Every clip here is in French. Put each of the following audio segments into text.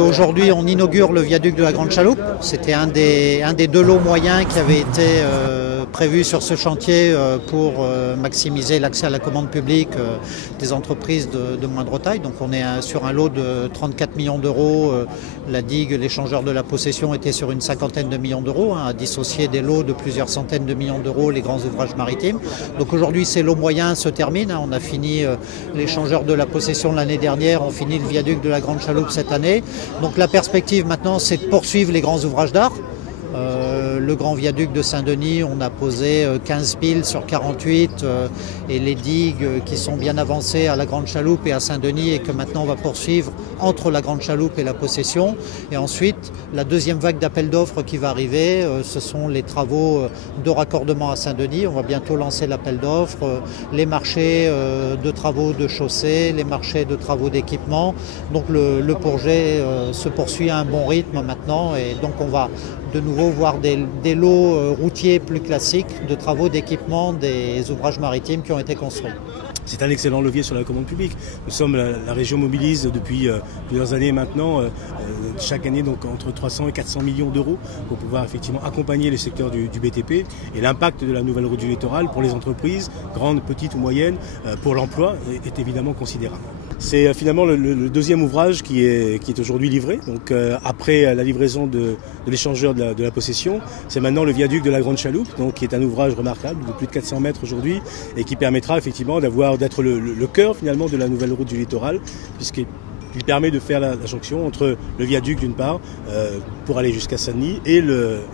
Aujourd'hui, on inaugure le viaduc de la Grande Chaloupe. C'était un des deux lots moyens qui avait été prévu sur ce chantier pour maximiser l'accès à la commande publique des entreprises de moindre taille. Donc on est sur un lot de 34 millions d'euros. La digue, l'échangeur de la possession était sur une cinquantaine de millions d'euros, à dissocier des lots de plusieurs centaines de millions d'euros, les grands ouvrages maritimes. Donc aujourd'hui, ces lots moyens se terminent. On a fini l'échangeur de la possession l'année dernière, on finit le viaduc de la Grande Chaloupe cette année. Donc la perspective maintenant, c'est de poursuivre les grands ouvrages d'art. Le grand viaduc de Saint-Denis, on a posé 15 piles sur 48 et les digues qui sont bien avancées à la Grande Chaloupe et à Saint-Denis et que maintenant on va poursuivre entre la Grande Chaloupe et la possession. Et ensuite, la deuxième vague d'appels d'offres qui va arriver, ce sont les travaux de raccordement à Saint-Denis. On va bientôt lancer l'appel d'offres, les marchés de travaux de chaussée, les marchés de travaux d'équipement. Donc le projet se poursuit à un bon rythme maintenant et donc on va de nouveau voir des lots routiers plus classiques de travaux d'équipement des ouvrages maritimes qui ont été construits. C'est un excellent levier sur la commande publique. Nous sommes, la région mobilise depuis plusieurs années maintenant, chaque année donc entre 300 et 400 millions d'euros pour pouvoir effectivement accompagner les secteurs du BTP. Et l'impact de la nouvelle route du littoral pour les entreprises, grandes, petites ou moyennes, pour l'emploi est évidemment considérable. C'est finalement le deuxième ouvrage qui est aujourd'hui livré. Donc après la livraison de l'échangeur de la possession, c'est maintenant le viaduc de la Grande Chaloupe, donc qui est un ouvrage remarquable de plus de 400 mètres aujourd'hui et qui permettra effectivement d'être le cœur finalement de la nouvelle route du littoral, puisqu'il permet de faire la jonction entre le viaduc d'une part pour aller jusqu'à Saint-Denis et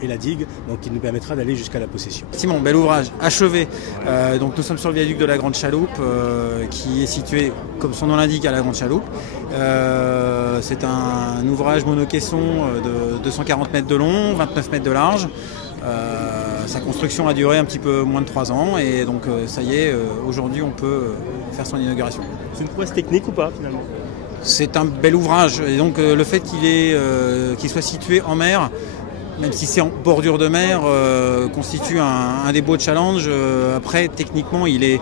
la digue, donc qui nous permettra d'aller jusqu'à la possession. Effectivement, bel ouvrage achevé. Donc nous sommes sur le viaduc de la Grande Chaloupe qui est situé, comme son nom l'indique, à la Grande Chaloupe. C'est un ouvrage monocaisson de 240 mètres de long, 29 mètres de large. Sa construction a duré un petit peu moins de 3 ans et donc ça y est, aujourd'hui on peut faire son inauguration. C'est une prouesse technique ou pas finalement ? C'est un bel ouvrage et donc le fait qu'il soit situé en mer, même si c'est en bordure de mer, constitue un des beaux challenges. Après, techniquement, il est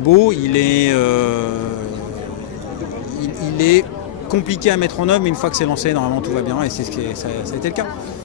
beau, il est compliqué à mettre en œuvre, mais une fois que c'est lancé, normalement tout va bien et ça a été le cas.